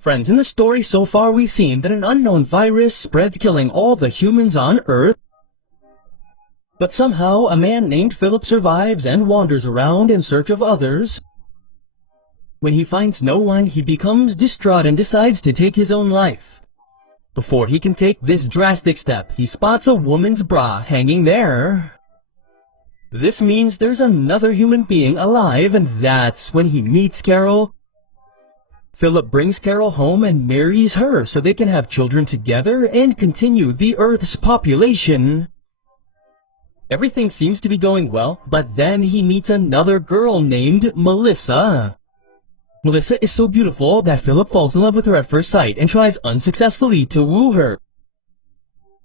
Friends, in the story so far we've seen that an unknown virus spreads, killing all the humans on Earth. But somehow a man named Philip survives and wanders around in search of others. When he finds no one, he becomes distraught and decides to take his own life. Before he can take this drastic step, he spots a woman's bra hanging there. This means there's another human being alive, and that's when he meets Carol. Philip brings Carol home and marries her so they can have children together and continue the Earth's population. Everything seems to be going well, but then he meets another girl named Melissa. Melissa is so beautiful that Philip falls in love with her at first sight and tries unsuccessfully to woo her.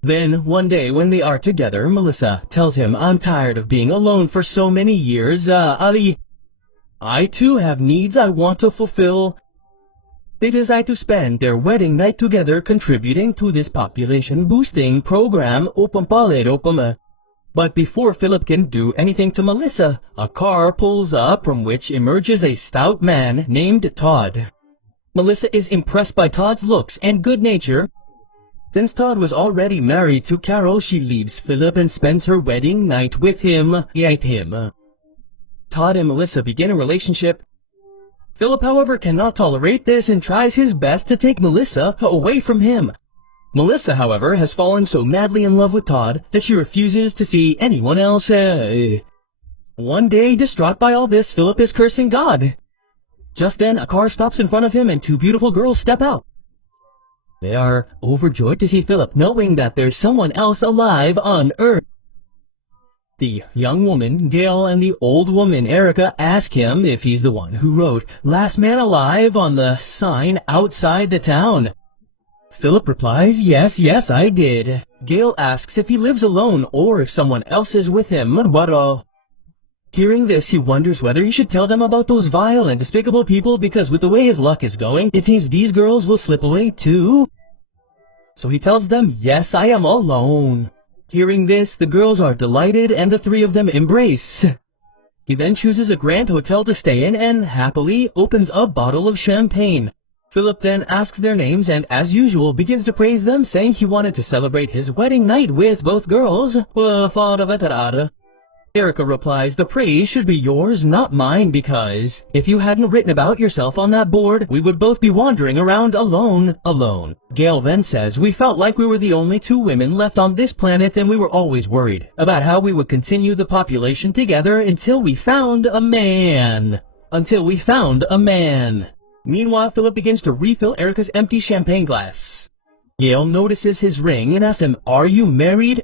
Then, one day when they are together, Melissa tells him, "I'm tired of being alone for so many years, Ali. I too have needs I want to fulfill." They decide to spend their wedding night together contributing to this population boosting program. But before Philip can do anything to Melissa, a car pulls up from which emerges a stout man named Todd. Melissa is impressed by Todd's looks and good nature. Since Todd was already married to Carol, she leaves Philip and spends her wedding night with him. Todd and Melissa begin a relationship. Philip, however, cannot tolerate this and tries his best to take Melissa away from him. Melissa, however, has fallen so madly in love with Todd that she refuses to see anyone else. One day, distraught by all this, Philip is cursing God. Just then, a car stops in front of him and two beautiful girls step out. They are overjoyed to see Philip, knowing that there's someone else alive on Earth. The young woman, Gail, and the old woman, Erica, ask him if he's the one who wrote "Last Man Alive" on the sign outside the town. Philip replies, yes, I did. Gail asks if he lives alone or if someone else is with him. Hearing this, he wonders whether he should tell them about those vile and despicable people, because with the way his luck is going, it seems these girls will slip away too. So he tells them, "Yes, I am alone." Hearing this, the girls are delighted and the three of them embrace. He then chooses a grand hotel to stay in and happily opens a bottle of champagne. Philip then asks their names and, as usual, begins to praise them, saying he wanted to celebrate his wedding night with both girls. Erica replies, "The praise should be yours, not mine, because if you hadn't written about yourself on that board, we would both be wandering around alone. Gail then says, "We felt like we were the only two women left on this planet, and we were always worried about how we would continue the population together until we found a man. Meanwhile, Philip begins to refill Erica's empty champagne glass. Gail notices his ring and asks him, "Are you married?"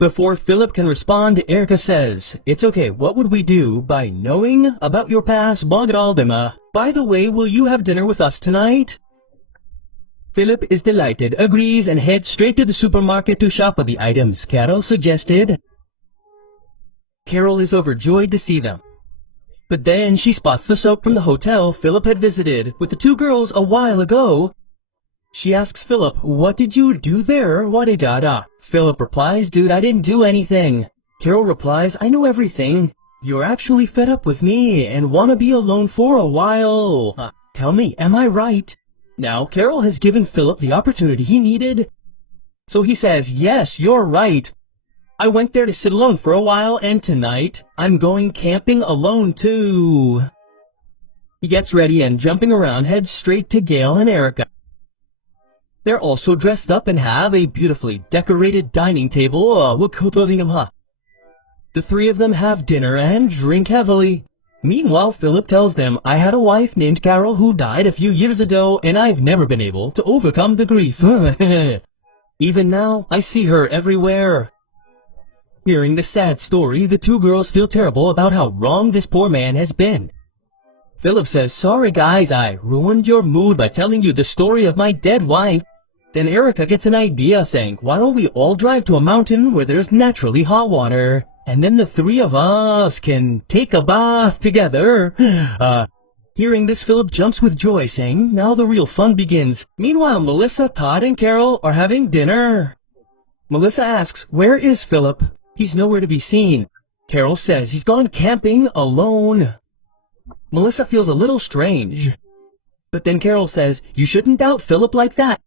Before Philip can respond, Erica says, "It's okay, what would we do by knowing about your past? By the way, will you have dinner with us tonight?" Philip is delighted, agrees, and heads straight to the supermarket to shop for the items Carol suggested. Carol is overjoyed to see them. But then she spots the soap from the hotel Philip had visited with the two girls a while ago. She asks Philip, "What did you do there? Philip replies, "Dude, I didn't do anything." Carol replies, "I know everything. You're actually fed up with me and want to be alone for a while. Tell me, am I right?" Now, Carol has given Philip the opportunity he needed. So he says, "Yes, you're right. I went there to sit alone for a while, and tonight, I'm going camping alone too." He gets ready and, jumping around, heads straight to Gail and Erica. They're also dressed up and have a beautifully decorated dining table. The three of them have dinner and drink heavily. Meanwhile, Philip tells them, "I had a wife named Carol who died a few years ago, and I've never been able to overcome the grief. Even now, I see her everywhere." Hearing the sad story, the two girls feel terrible about how wrong this poor man has been. Philip says, "Sorry guys, I ruined your mood by telling you the story of my dead wife." Then Erica gets an idea, saying, "Why don't we all drive to a mountain where there's naturally hot water, and then the three of us can take a bath together." Hearing this, Philip jumps with joy, saying, "Now the real fun begins." Meanwhile, Melissa, Todd, and Carol are having dinner. Melissa asks, "Where is Philip?" "He's nowhere to be seen." Carol says, "He's gone camping alone." Melissa feels a little strange. But then Carol says, you shouldn't doubt Philip like that.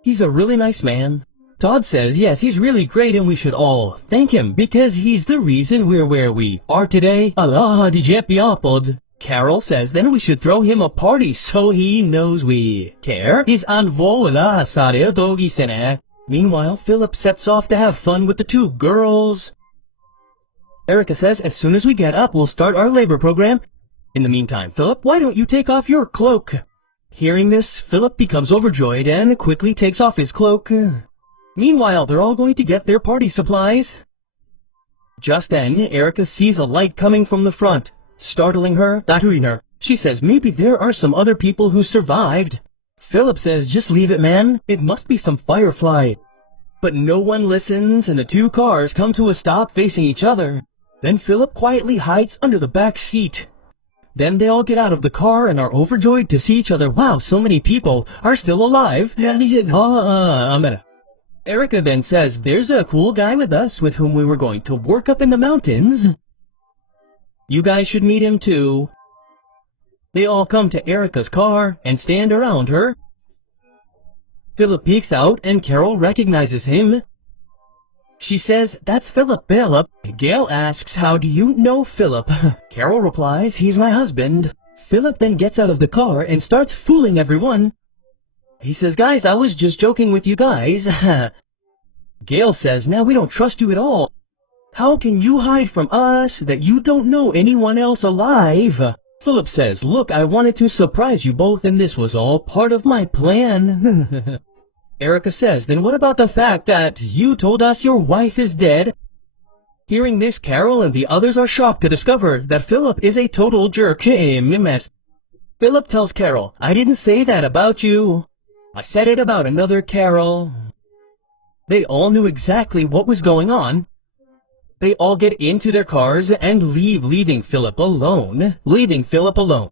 He's a really nice man. Todd says, yes, he's really great and we should all thank him because he's the reason we're where we are today. Allah di jepiapod. Carol says, then we should throw him a party so he knows we care. Is anvola sare dogi sene. Meanwhile, Philip sets off to have fun with the two girls. Erica says, as soon as we get up, we'll start our labor program. In the meantime, Philip, why don't you take off your cloak? Hearing this, Philip becomes overjoyed and quickly takes off his cloak. Meanwhile, they're all going to get their party supplies. Just then, Erica sees a light coming from the front, startling her. She says, maybe there are some other people who survived. Philip says, just leave it, man. It must be some firefly. But no one listens and the two cars come to a stop facing each other. Then Philip quietly hides under the back seat. Then they all get out of the car and are overjoyed to see each other. Wow, so many people are still alive. Erica then says, there's a cool guy with us with whom we were going to work up in the mountains. You guys should meet him too. They all come to Erica's car and stand around her. Philip peeks out and Carol recognizes him. She says, that's Philip. Gail asks, how do you know Philip? Carol replies, he's my husband. Philip then gets out of the car and starts fooling everyone. He says, guys, I was just joking with you guys. Gail says, now we don't trust you at all. How can you hide from us that you don't know anyone else alive? Philip says, look, I wanted to surprise you both and this was all part of my plan. Erica says, then what about the fact that you told us your wife is dead? Hearing this, Carol and the others are shocked to discover that Philip is a total jerk. Philip tells Carol, I didn't say that about you. I said it about another Carol. They all knew exactly what was going on. They all get into their cars and leaving Philip alone. The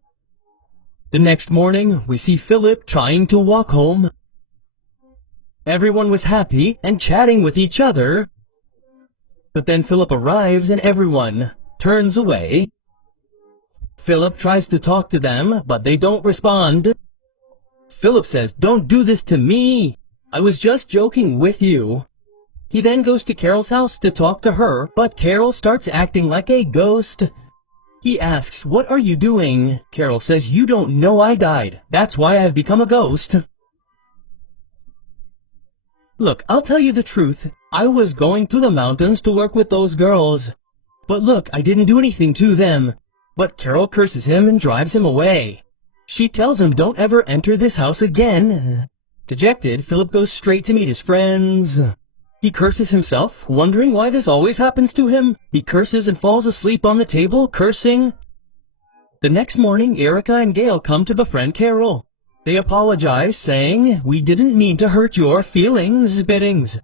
next morning, we see Philip trying to walk home. Everyone was happy and chatting with each other. But then Philip arrives and everyone turns away. Philip tries to talk to them, but they don't respond. Philip says, don't do this to me. I was just joking with you. He then goes to Carol's house to talk to her, but Carol starts acting like a ghost. He asks, what are you doing? Carol says, you don't know I died. That's why I've become a ghost. Look, I'll tell you the truth. I was going to the mountains to work with those girls. But look, I didn't do anything to them. But Carol curses him and drives him away. She tells him don't ever enter this house again. Dejected, Philip goes straight to meet his friends. He curses himself, wondering why this always happens to him. He curses and falls asleep on the table, cursing. The next morning, Erica and Gail come to befriend Carol. They apologize, saying, we didn't mean to hurt your feelings, biddings.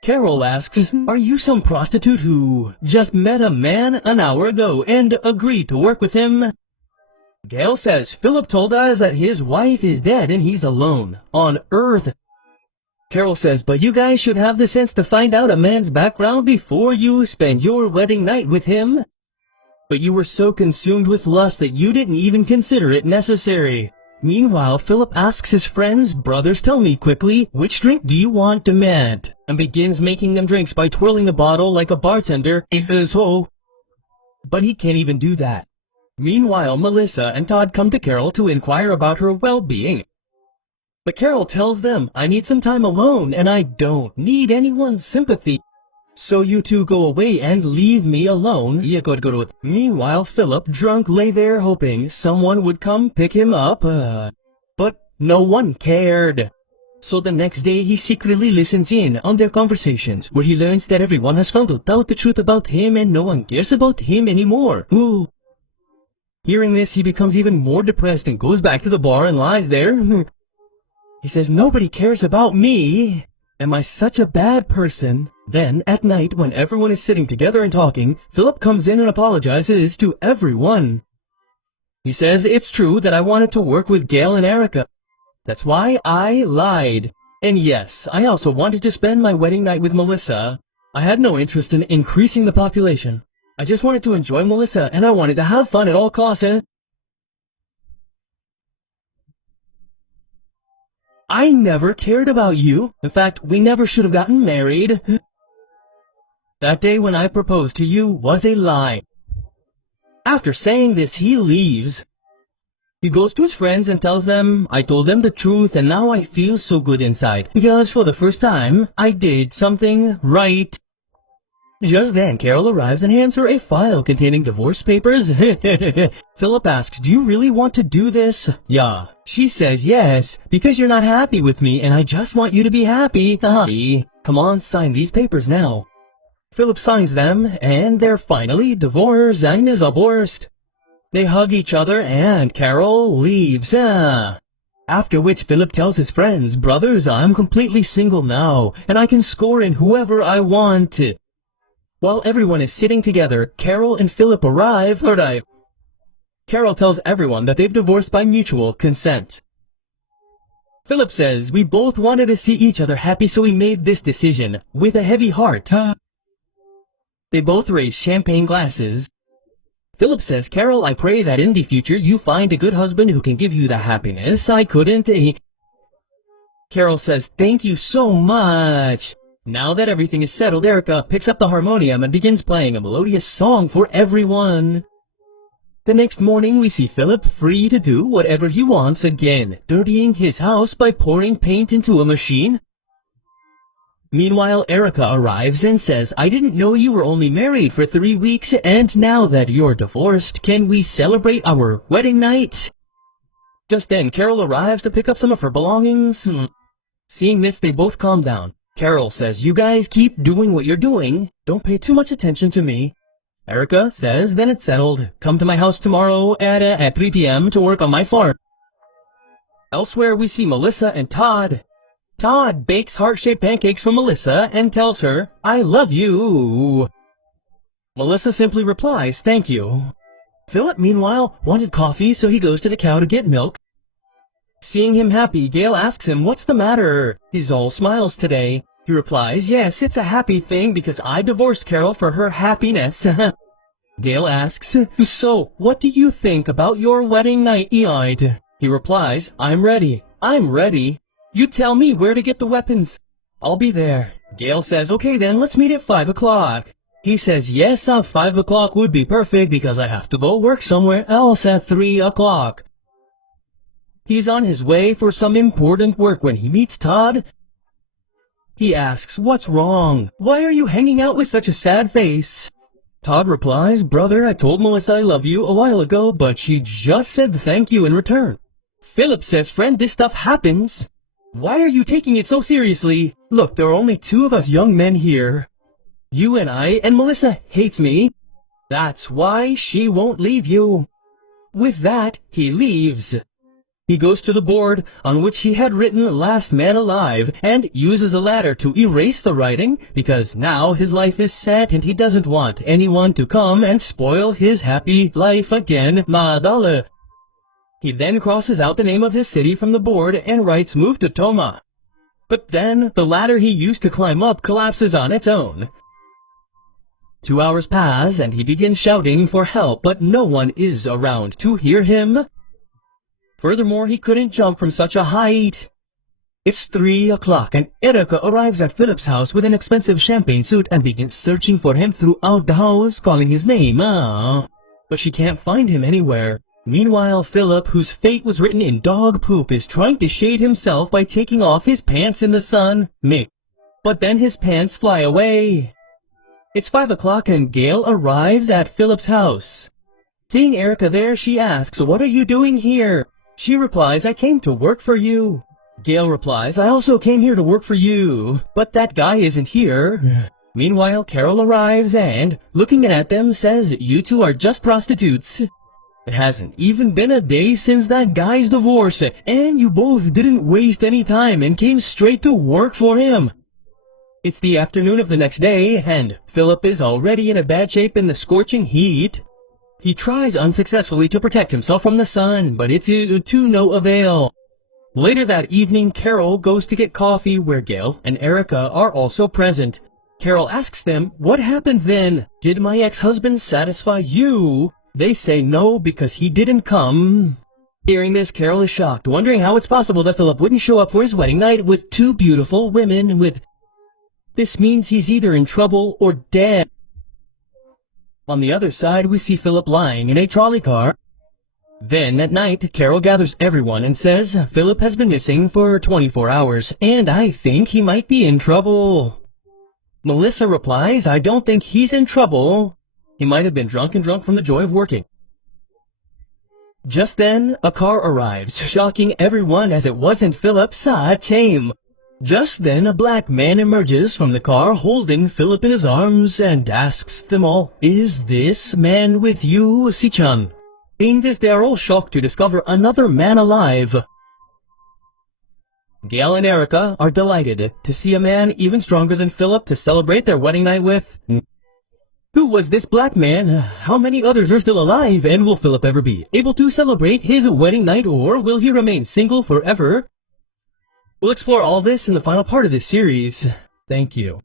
Carol asks, are you some prostitute who just met a man an hour ago and agreed to work with him? Gail says, Philip told us that his wife is dead and he's alone on Earth. Carol says, but you guys should have the sense to find out a man's background before you spend your wedding night with him. But you were so consumed with lust that you didn't even consider it necessary. Meanwhile, Philip asks his friends, brothers, tell me quickly, which drink do you want, demand? And begins making them drinks by twirling the bottle like a bartender. But he can't even do that. Meanwhile, Melissa and Todd come to Carol to inquire about her well-being. But Carol tells them, I need some time alone and I don't need anyone's sympathy. So you two go away and leave me alone. Meanwhile, Philip, drunk, lay there hoping someone would come pick him up. But no one cared. So the next day, he secretly listens in on their conversations, where he learns that everyone has found out the truth about him and no one cares about him anymore. Ooh. Hearing this, he becomes even more depressed and goes back to the bar and lies there. He says, nobody cares about me. Am I such a bad person? Then, at night, when everyone is sitting together and talking, Philip comes in and apologizes to everyone. He says, it's true that I wanted to work with Gail and Erica. That's why I lied. And yes, I also wanted to spend my wedding night with Melissa. I had no interest in increasing the population. I just wanted to enjoy Melissa, and I wanted to have fun at all costs. I never cared about you. In fact, we never should have gotten married. That day when I proposed to you was a lie. After saying this, he leaves. He goes to his friends and tells them, I told them the truth and now I feel so good inside. Because for the first time, I did something right. Just then, Carol arrives and hands her a file containing divorce papers. Philip asks, do you really want to do this? Yeah. She says, yes, because you're not happy with me and I just want you to be happy. Come on, sign these papers now. Philip signs them and they're finally divorced and is divorced. They hug each other and Carol leaves. After which Philip tells his friends, brothers, I'm completely single now and I can score in whoever I want. While everyone is sitting together, Carol and Philip arrive. Carol tells everyone that they've divorced by mutual consent. Philip says, we both wanted to see each other happy, so we made this decision with a heavy heart. They both raise champagne glasses. Philip says, Carol, I pray that in the future you find a good husband who can give you the happiness I couldn't. Carol says, thank you so much. Now that everything is settled, Erica picks up the harmonium and begins playing a melodious song for everyone. The next morning, we see Philip free to do whatever he wants again, dirtying his house by pouring paint into a machine. Meanwhile, Erica arrives and says, I didn't know you were only married for 3 weeks, and now that you're divorced, can we celebrate our wedding night? Just then, Carol arrives to pick up some of her belongings. Seeing this, they both calm down. Carol says, you guys keep doing what you're doing. Don't pay too much attention to me. Erica says, then it's settled. Come to my house tomorrow at 3 p.m. to work on my farm. Elsewhere, we see Melissa and Todd. Todd bakes heart-shaped pancakes for Melissa and tells her, I love you. Melissa simply replies, thank you. Philip, meanwhile, wanted coffee, so he goes to the cow to get milk. Seeing him happy, Gail asks him, what's the matter? He's all smiles today. He replies, yes, it's a happy thing because I divorced Carol for her happiness. Gail asks, so, what do you think about your wedding night, Aaya? He replies, I'm ready. I'm ready. You tell me where to get the weapons. I'll be there. Gail says, okay then, let's meet at 5 o'clock. He says, yes, 5 o'clock would be perfect because I have to go work somewhere else at 3 o'clock. He's on his way for some important work when he meets Todd. He asks, what's wrong? Why are you hanging out with such a sad face? Todd replies, brother, I told Melissa I love you a while ago, but she just said thank you in return. Philip says, friend, this stuff happens. Why are you taking it so seriously? Look, there are only 2 of us young men here. You and I, and Melissa hates me. That's why she won't leave you. With that, he leaves. He goes to the board on which he had written last man alive and uses a ladder to erase the writing because now his life is set and he doesn't want anyone to come and spoil his happy life again. Madale. He then crosses out the name of his city from the board and writes move to Toma. But then the ladder he used to climb up collapses on its own. 2 hours pass and he begins shouting for help, but no one is around to hear him. Furthermore, he couldn't jump from such a height. It's 3 o'clock and Erica arrives at Philip's house with an expensive champagne suit and begins searching for him throughout the house, calling his name. But she can't find him anywhere. Meanwhile, Philip, whose fate was written in dog poop, is trying to shade himself by taking off his pants in the sun. But then his pants fly away. It's 5 o'clock and Gail arrives at Philip's house. Seeing Erica there, she asks, what are you doing here? She replies, I came to work for you. Gail replies, I also came here to work for you, but that guy isn't here. Meanwhile, Carol arrives and, looking at them, says, you two are just prostitutes. It hasn't even been a day since that guy's divorce, and you both didn't waste any time and came straight to work for him. It's the afternoon of the next day, and Philip is already in a bad shape in the scorching heat. He tries unsuccessfully to protect himself from the sun, but it's to no avail. Later that evening, Carol goes to get coffee where Gail and Erica are also present. Carol asks them, what happened then? Did my ex-husband satisfy you? They say no because he didn't come. Hearing this, Carol is shocked, wondering how it's possible that Philip wouldn't show up for his wedding night with two beautiful women with... This means he's either in trouble or dead. On the other side, we see Philip lying in a trolley car. Then, at night, Carol gathers everyone and says, Philip has been missing for 24 hours, and I think he might be in trouble. Melissa replies, I don't think he's in trouble. He might have been drunk from the joy of working. Just then, a car arrives, shocking everyone as it wasn't Philip. Sa-chame. Just then, a black man emerges from the car holding Philip in his arms and asks them all, Is this man with you, Si-chan? Seeing this, they are all shocked to discover another man alive. Gail and Erica are delighted to see a man even stronger than Philip to celebrate their wedding night with. Who was this black man? How many others are still alive? And will Philip ever be able to celebrate his wedding night, or will he remain single forever? We'll explore all this in the final part of this series. Thank you.